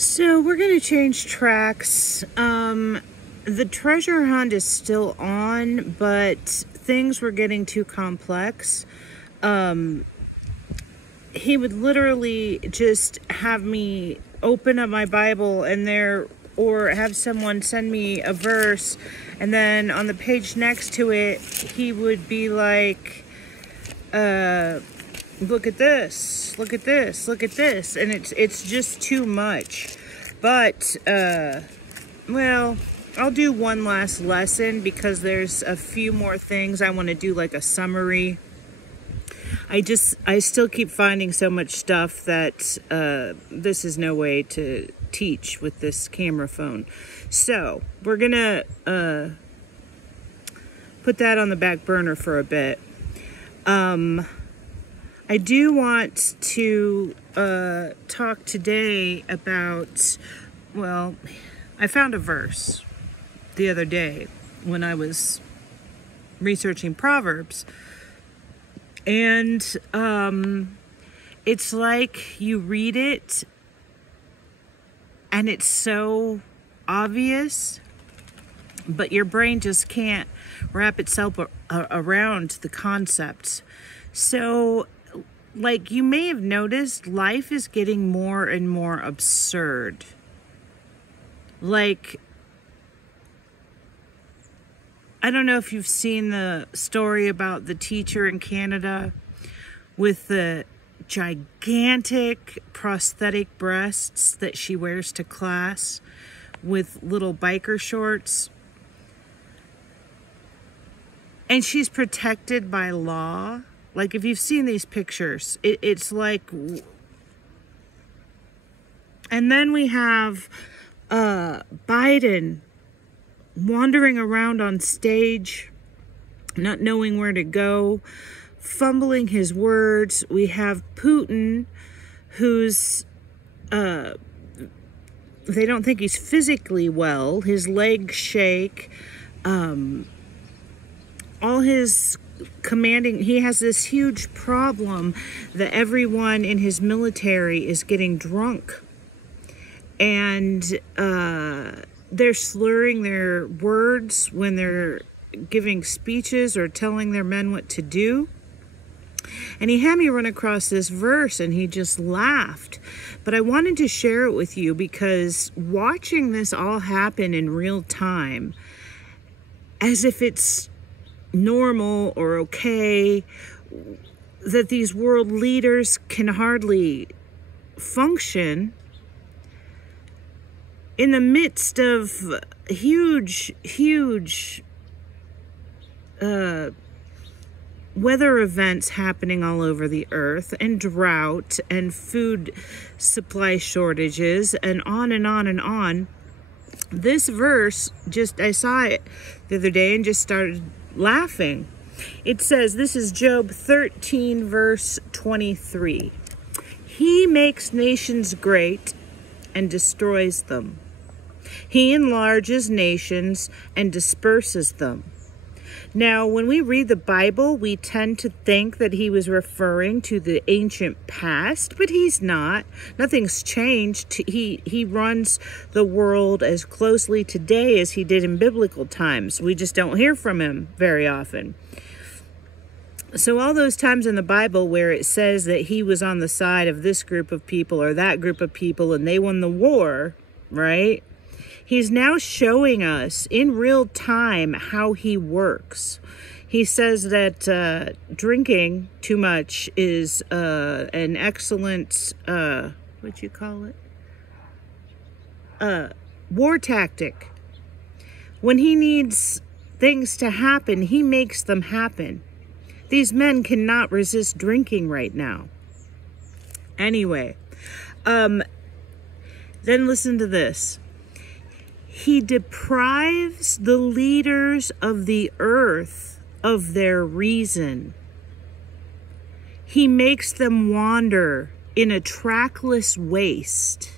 So we're going to change tracks. The treasure hunt is still on, but things were getting too complex. He would literally just have me open up my Bible or have someone send me a verse, and then on the page next to it, he would be like, look at this, look at this, look at this. And it's just too much. But, well, I'll do one last lesson because there's a few more things I want to do, like a summary. I still keep finding so much stuff that this is no way to teach with this camera phone. So we're gonna put that on the back burner for a bit. I do want to talk today about, well, I found a verse the other day when I was researching Proverbs. And it's like you read it and it's so obvious, but your brain just can't wrap itself around the concept. So, like you may have noticed, life is getting more and more absurd. Like, I don't know if you've seen the story about the teacher in Canada with the gigantic prosthetic breasts that she wears to class with little biker shorts. And she's protected by law. Like, if you've seen these pictures, it's like... And then we have Biden wandering around on stage, not knowing where to go, fumbling his words. We have Putin, who's, they don't think he's physically well. His legs shake. All his commanding, he has this huge problem that everyone in his military is getting drunk. And, they're slurring their words when they're giving speeches or telling their men what to do. And he had me run across this verse and he just laughed. But I wanted to share it with you because watching this all happen in real time, as if it's normal or okay, that these world leaders can hardly function in the midst of huge weather events happening all over the earth, and drought and food supply shortages, and on and on and on. This verse, I saw it the other day and just started laughing. It says, this is Job 13 verse 23. He makes nations great and destroys them. He enlarges nations and disperses them. Now, when we read the Bible, we tend to think that he was referring to the ancient past, but he's not. Nothing's changed. He runs the world as closely today as he did in biblical times. We just don't hear from him very often. So all those times in the Bible where it says that he was on the side of this group of people or that group of people and they won the war, right? He's now showing us in real time how he works. He says that drinking too much is an excellent, what'd you call it? War tactic. When he needs things to happen, he makes them happen. These men cannot resist drinking right now. Anyway, then listen to this. He deprives the leaders of the earth of their reason. He makes them wander in a trackless waste.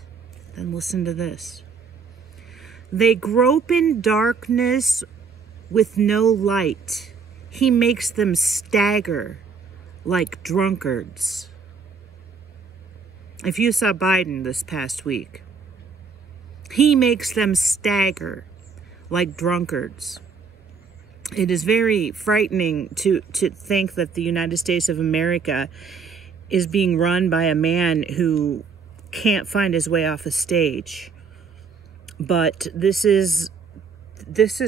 Then listen to this. They grope in darkness with no light. He makes them stagger like drunkards. If you saw Biden this past week, He makes them stagger like drunkards. It is very frightening to think that the United States of America is being run by a man who can't find his way off a stage. But this is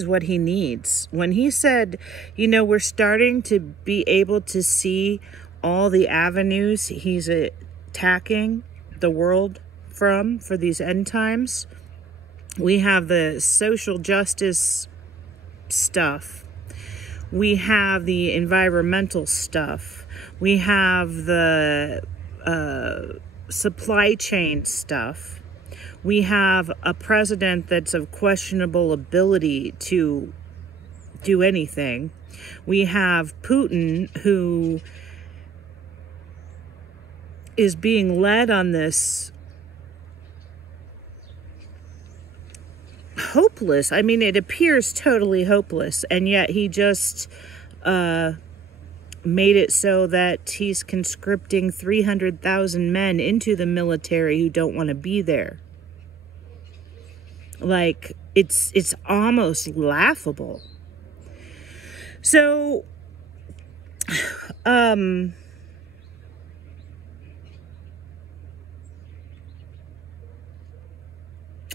what he needs. When he said, you know, we're starting to be able to see all the avenues he's attacking the world for these end times. We have the social justice stuff. We have the environmental stuff. We have the supply chain stuff. We have a president that's of questionable ability to do anything. We have Putin, who is being led on this hopeless. I mean, it appears totally hopeless, and yet he just made it so that he's conscripting 300,000 men into the military who don't want to be there. Like, it's almost laughable. So,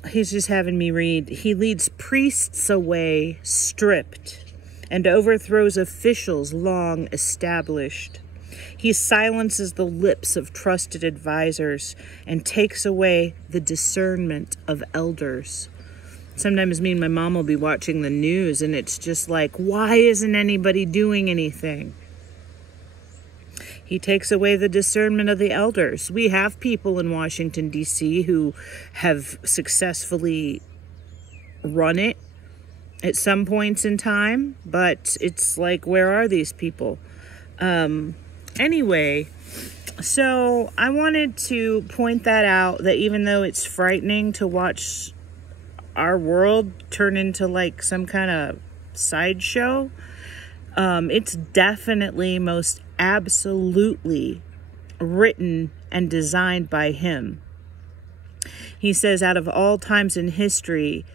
he's just having me read. He leads priests away stripped and overthrows officials long established. He silences the lips of trusted advisors and takes away the discernment of elders. Sometimes me and my mom will be watching the news and it's just like, why isn't anybody doing anything? He takes away the discernment of the elders. We have people in Washington, D.C. who have successfully run it at some points in time, but it's like, where are these people? Anyway, so I wanted to point that out, that even though it's frightening to watch our world turn into like some kind of sideshow, it's definitely most absolutely written and designed by him. He says, out of all times in history,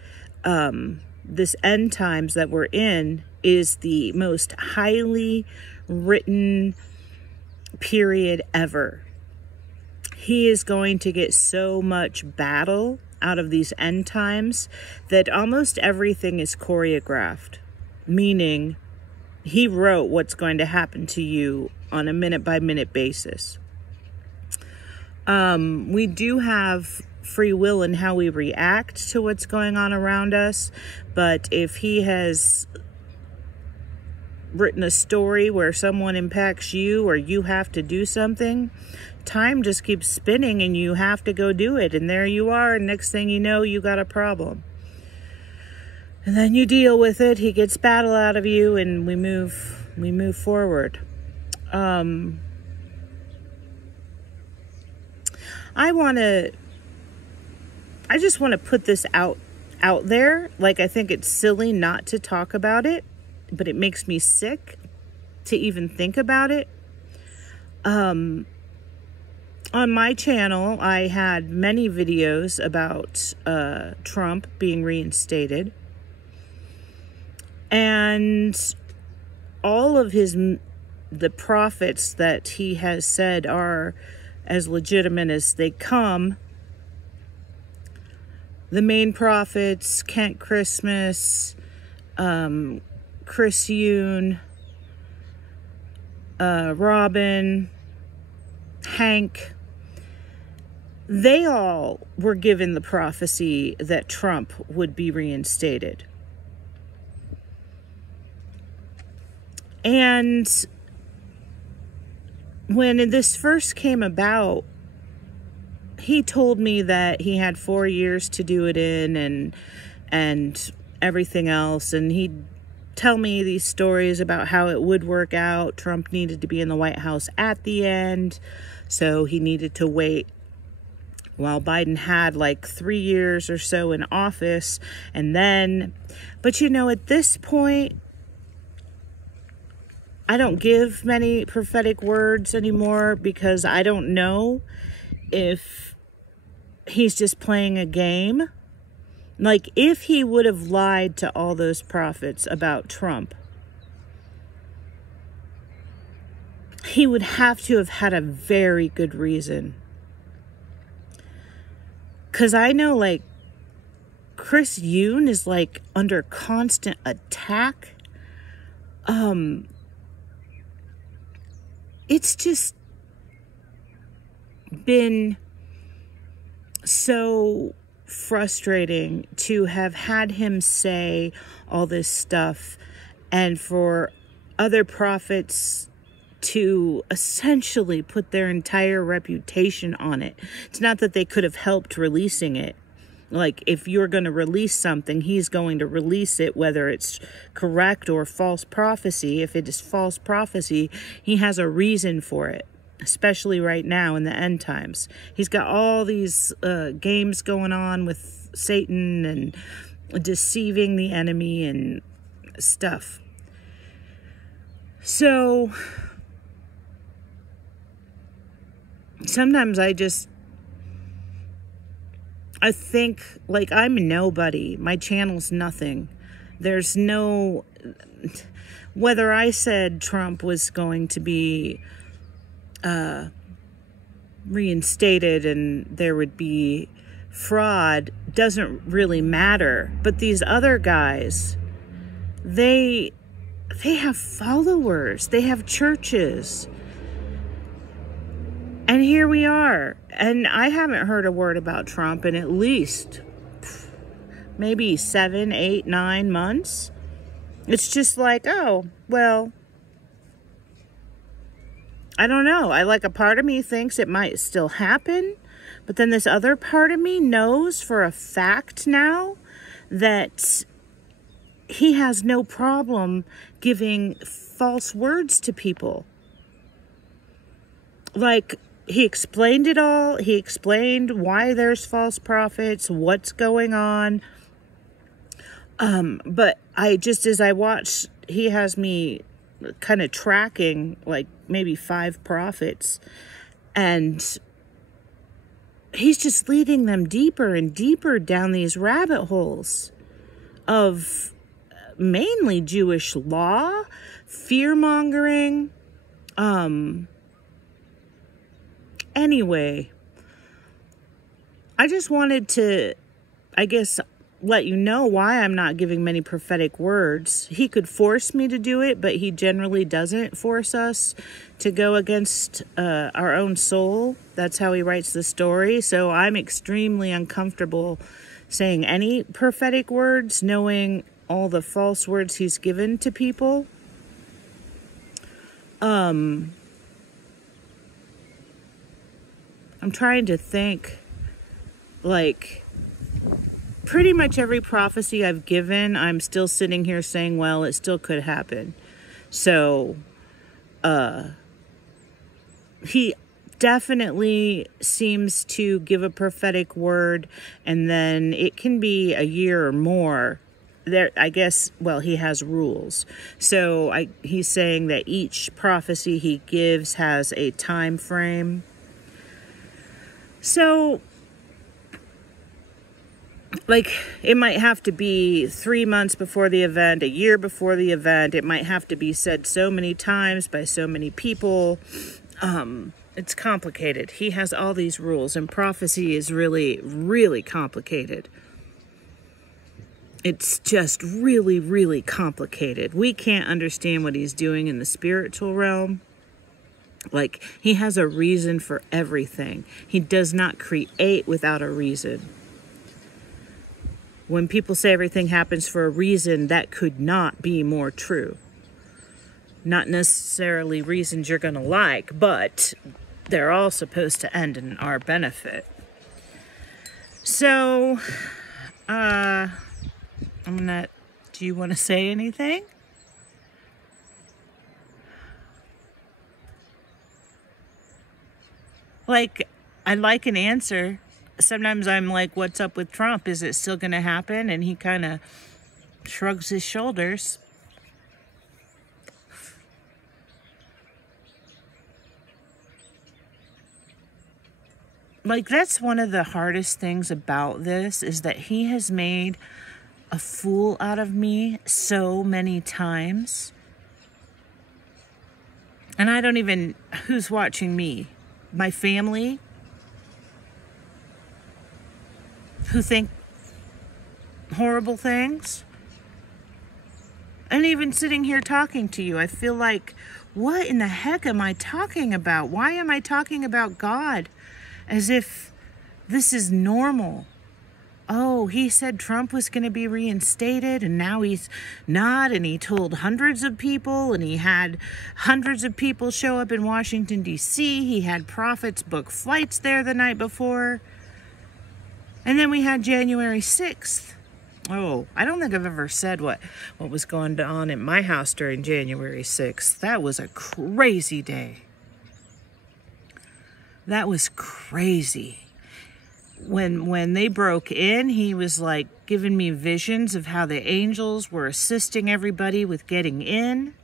this end times that we're in is the most highly written period ever. He is going to get so much battle out of these end times that almost everything is choreographed, meaning he wrote what's going to happen to you on a minute-by-minute basis. We do have free will in how we react to what's going on around us, but if he has written a story where someone impacts you or you have to do something, time just keeps spinning and you have to go do it. And there you are. And next thing you know, you got a problem. And then you deal with it. He gets battle out of you and we move forward. I just want to put this out there. Like, I think it's silly not to talk about it, but it makes me sick to even think about it. On my channel, I had many videos about Trump being reinstated. And all of the prophets that he has said are as legitimate as they come. The main prophets, Kent Christmas, Chris Yoon, Robin, Hank, they all were given the prophecy that Trump would be reinstated. And when this first came about, he told me that he had 4 years to do it in and everything else. And he'd tell me these stories about how it would work out. Trump needed to be in the White House at the end, so he needed to wait while Biden had like 3 years or so in office. And then, but you know, at this point, I don't give many prophetic words anymore because I don't know if he's just playing a game Like, if he would have lied to all those prophets about Trump, he would have to have had a very good reason. Because I know, like, Chris Yoon is, like, under constant attack. It's just been so frustrating to have had him say all this stuff and for other prophets to essentially put their entire reputation on it. It's not that they could have helped releasing it. Like, if you're going to release something, he's going to release it, whether it's correct or false prophecy. If it is false prophecy, he has a reason for it, especially right now in the end times. He's got all these games going on with Satan and deceiving the enemy and stuff. So sometimes I think, like, I'm a nobody. My channel's nothing. There's no... Whether I said Trump was going to be reinstated and there would be fraud doesn't really matter. But these other guys, they have followers. They have churches. And here we are. And I haven't heard a word about Trump in at least maybe 7, 8, 9 months. It's just like, oh, well, I don't know. A part of me thinks it might still happen. But then this other part of me knows for a fact now that he has no problem giving false words to people. Like, he explained it all. He explained why there's false prophets, what's going on. But as I watch, he has me kind of tracking like maybe 5 prophets, and he's just leading them deeper and deeper down these rabbit holes of mainly Jewish law, fear-mongering. Anyway, I just wanted to, I guess, let you know why I'm not giving many prophetic words. He could force me to do it, but he generally doesn't force us to go against our own soul. That's how he writes the story. So I'm extremely uncomfortable saying any prophetic words, knowing all the false words he's given to people. I'm trying to think, like, pretty much every prophecy I've given, I'm still sitting here saying, well, it still could happen. So, he definitely seems to give a prophetic word, and then it can be a year or more. There, I guess, well, he has rules. So, he's saying that each prophecy he gives has a time frame. So, like, it might have to be 3 months before the event, a year before the event. It might have to be said so many times by so many people. It's complicated. He has all these rules, and prophecy is really, really complicated. It's just really, really complicated. We can't understand what he's doing in the spiritual realm. Like, he has a reason for everything. He does not create without a reason. When people say everything happens for a reason, that could not be more true. Not necessarily reasons you're going to like, but they're all supposed to end in our benefit. So, do you want to say anything? Like, I'd like an answer. Sometimes I'm like, what's up with Trump? Is it still going to happen? And he kind of shrugs his shoulders. like, that's one of the hardest things about this, is that he has made a fool out of me so many times. And I don't even, who's watching me? My family, who think horrible things. And even sitting here talking to you, I feel like, what in the heck am I talking about? Why am I talking about God as if this is normal? Oh, he said Trump was going to be reinstated, and now he's not, and he told hundreds of people, and he had hundreds of people show up in Washington, D.C. He had prophets book flights there the night before. And then we had January 6th. Oh, I don't think I've ever said what was going on in my house during January 6th. That was a crazy day. That was crazy. When they broke in, he was like giving me visions of how the angels were assisting everybody with getting in.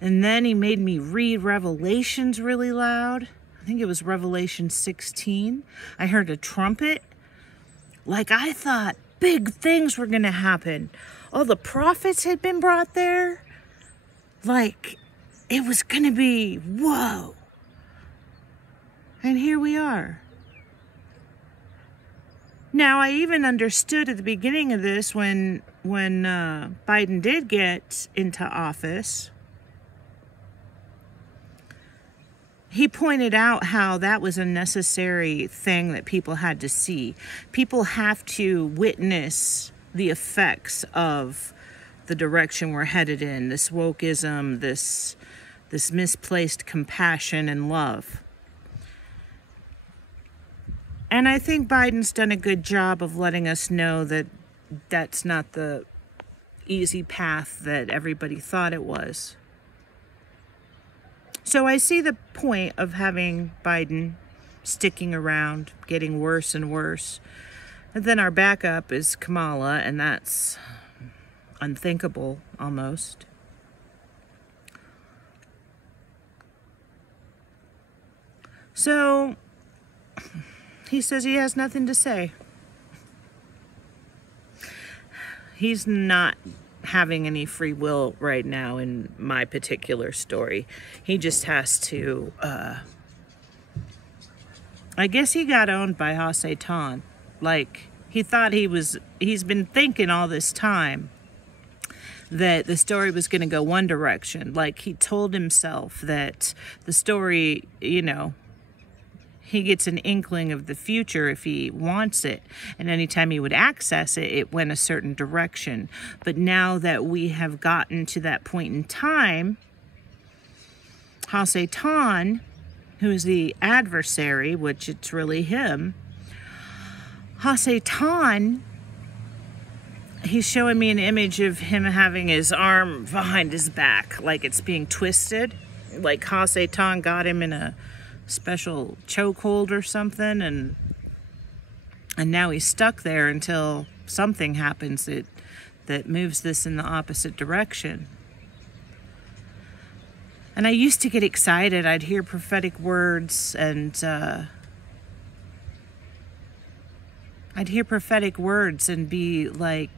And then he made me read Revelations really loud. I think it was Revelation 16. I heard a trumpet. Like, I thought big things were going to happen. All the prophets had been brought there. Like, it was going to be, whoa. And here we are. Now, I even understood at the beginning of this when Biden did get into office, he pointed out how that was a necessary thing that people had to see. People have to witness the effects of the direction we're headed in, this wokeism, this misplaced compassion and love. And I think Biden's done a good job of letting us know that that's not the easy path that everybody thought it was. So I see the point of having Biden sticking around, getting worse and worse. And then our backup is Kamala, and that's unthinkable almost. So he says he has nothing to say. He's not having any free will right now in my particular story. He just has to, I guess he got owned by Hasatan. Like, he's been thinking all this time that the story was going to go one direction. Like, he told himself that the story, he gets an inkling of the future if he wants it. And anytime he would access it, it went a certain direction. But now that we have gotten to that point in time, Hasatan, who is the adversary, which it's really him, Hasatan, he's showing me an image of him having his arm behind his back, like it's being twisted. Like Hasatan got him in a special chokehold or something, and now he's stuck there until something happens that moves this in the opposite direction. And I used to get excited. I'd hear prophetic words, and be like,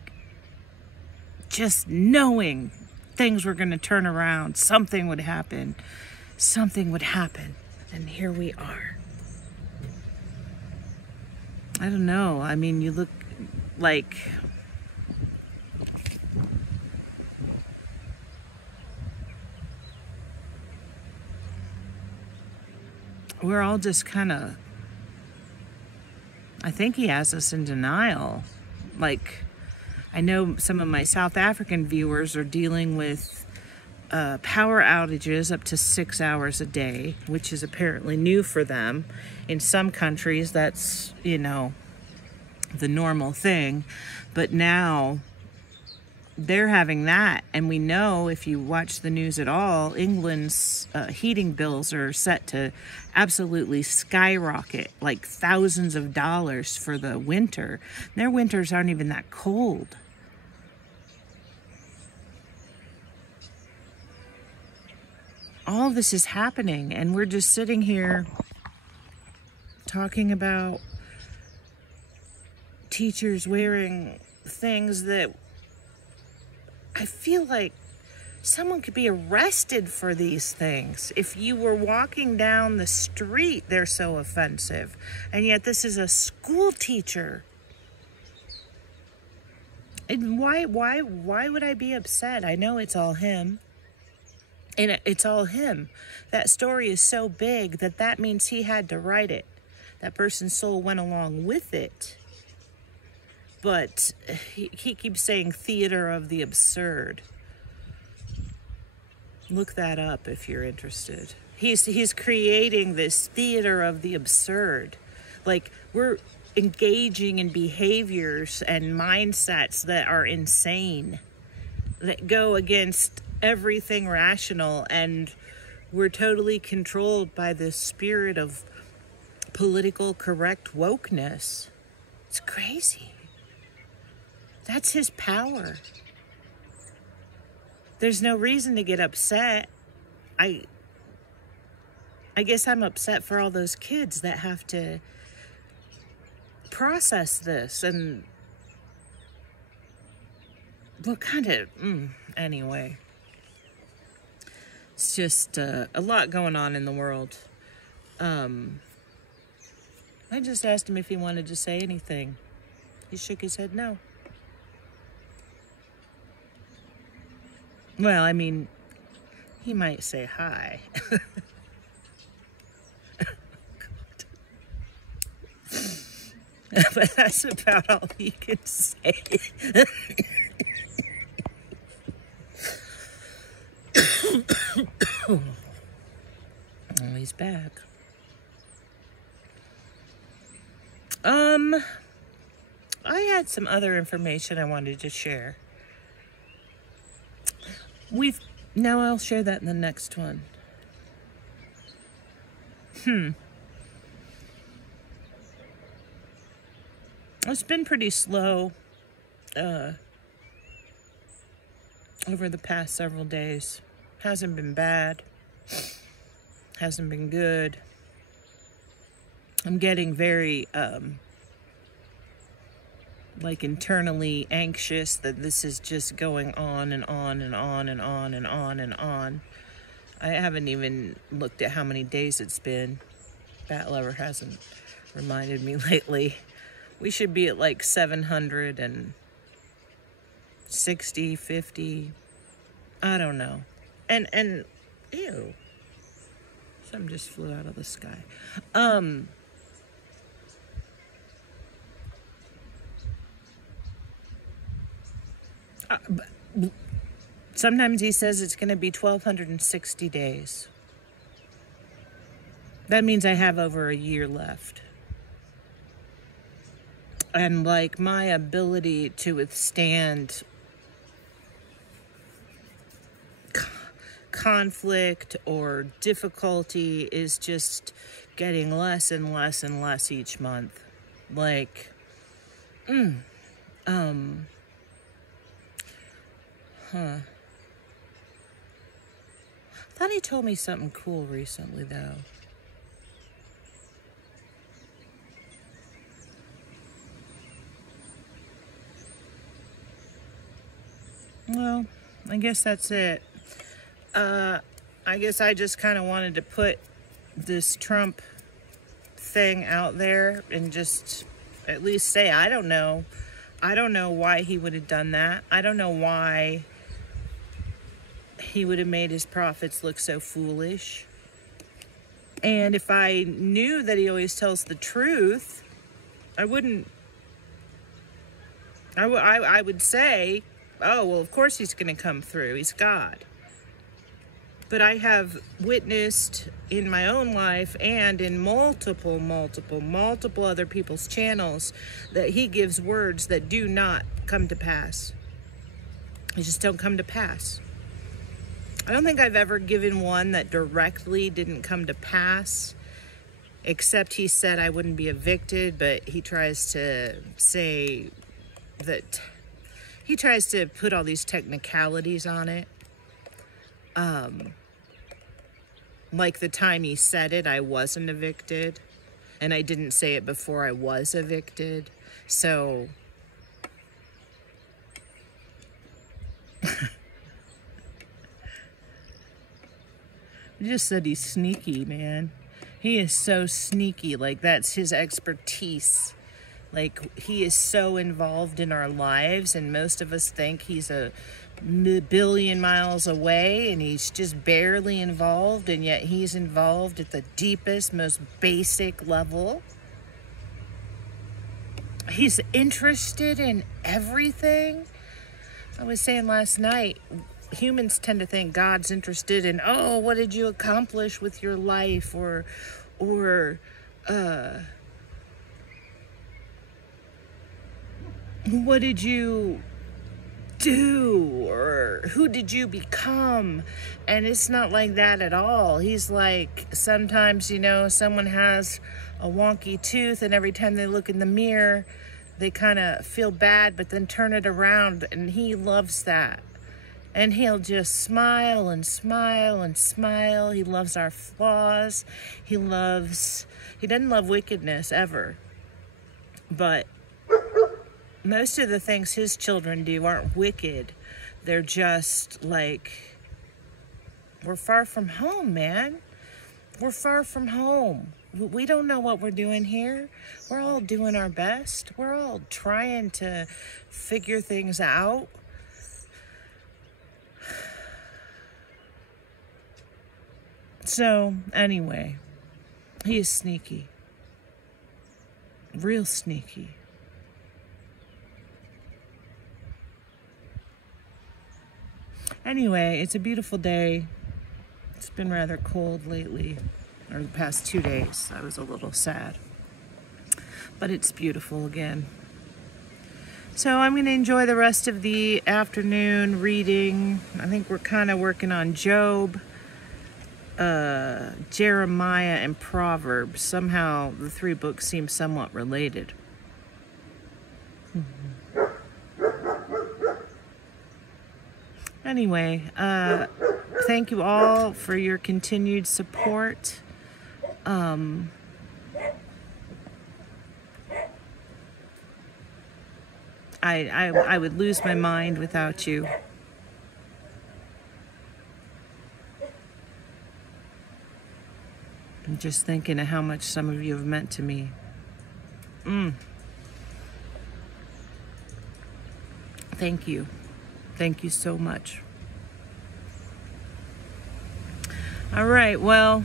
just knowing things were going to turn around, something would happen. And here we are. I don't know. I mean, you look like we're all just kind of, I think he has us in denial. Like, I know some of my South African viewers are dealing with power outages up to 6 hours a day, which is apparently new for them. In some countries, that's, the normal thing. But now they're having that. And we know, if you watch the news at all, England's heating bills are set to absolutely skyrocket, like thousands of dollars for the winter. Their winters aren't even that cold. All this is happening, and we're just sitting here talking about teachers wearing things that I feel like someone could be arrested for these things. If you were walking down the street, they're so offensive. And yet this is a school teacher. And why would I be upset? I know it's all him. And it's all him. That story is so big that means he had to write it. That person's soul went along with it. But he keeps saying theater of the absurd. Look that up if you're interested. He's creating this theater of the absurd. Like, we're engaging in behaviors and mindsets that are insane, that go against everything rational, and we're totally controlled by this spirit of political correct wokeness. It's crazy. That's his power. There's no reason to get upset. I guess I'm upset for all those kids that have to process this, and what kind of anyway, it's just a lot going on in the world. I just asked him if he wanted to say anything. He shook his head no. Well, I mean, he might say hi. But that's about all he can say. Oh, he's back. I had some other information I wanted to share. Now I'll share that in the next one. It's been pretty slow over the past several days. Hasn't been bad. Hasn't been good. I'm getting very like internally anxious that this is just going on and on and on and on and on and on. I haven't even looked at how many days it's been. Bat Lover hasn't reminded me lately. We should be at like 760, 50. I don't know. And ew. Something just flew out of the sky. Sometimes he says it's going to be 1,260 days. That means I have over a year left. And like my ability to withstand conflict or difficulty is just getting less and less and less each month. Like, Thought he told me something cool recently, though. Well, I guess that's it. I guess I just kind of wanted to put this Trump thing out there and just at least say, I don't know. I don't know why he would have done that. I don't know why he would have made his prophets look so foolish. And if I knew that he always tells the truth, I wouldn't. I would say, oh, well, of course he's going to come through. He's God. But I have witnessed in my own life and in multiple other people's channels that he gives words that do not come to pass. They just don't come to pass. I don't think I've ever given one that directly didn't come to pass, except he said I wouldn't be evicted, but he tries to say that he tries to put all these technicalities on it. Like the time he said it, I wasn't evicted. And I didn't say it before I was evicted. So I just said he's sneaky, man. He is so sneaky. Like, that's his expertise. Like, he is so involved in our lives, and most of us think he's a billion miles away, and he's just barely involved, and yet he's involved at the deepest, most basic level. He's interested in everything. I was saying last night, humans tend to think God's interested in, oh, what did you accomplish with your life, or what did you do, or who did you become? And it's not like that at all. He's like, sometimes, you know, someone has a wonky tooth, and every time they look in the mirror, they kind of feel bad, but then turn it around, and he loves that. And he'll just smile and smile and smile. He loves our flaws. He doesn't love wickedness ever. But most of the things his children do aren't wicked. They're just like, we're far from home, man. We're far from home. We don't know what we're doing here. We're all doing our best. We're all trying to figure things out. So, anyway, he is sneaky. Real sneaky. Anyway, it's a beautiful day. It's been rather cold lately, or the past 2 days. I was a little sad. But it's beautiful again. So I'm going to enjoy the rest of the afternoon reading. I think we're kind of working on Job, Jeremiah, and Proverbs. Somehow the 3 books seem somewhat related. Anyway, thank you all for your continued support. I would lose my mind without you. I'm just thinking of how much some of you have meant to me. Thank you. Thank you so much. All right, well,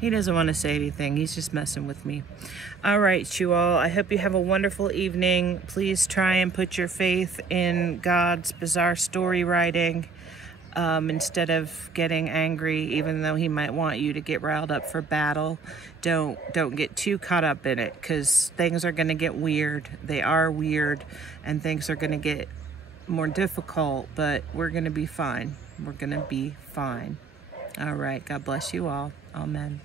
he doesn't want to say anything. He's just messing with me. All right, you all. I hope you have a wonderful evening. Please try and put your faith in God's bizarre story writing. Instead of getting angry, even though he might want you to get riled up for battle, don't get too caught up in it, because things are going to get weird. They are weird, and things are going to get more difficult, but we're going to be fine. We're going to be fine. All right. God bless you all. Amen.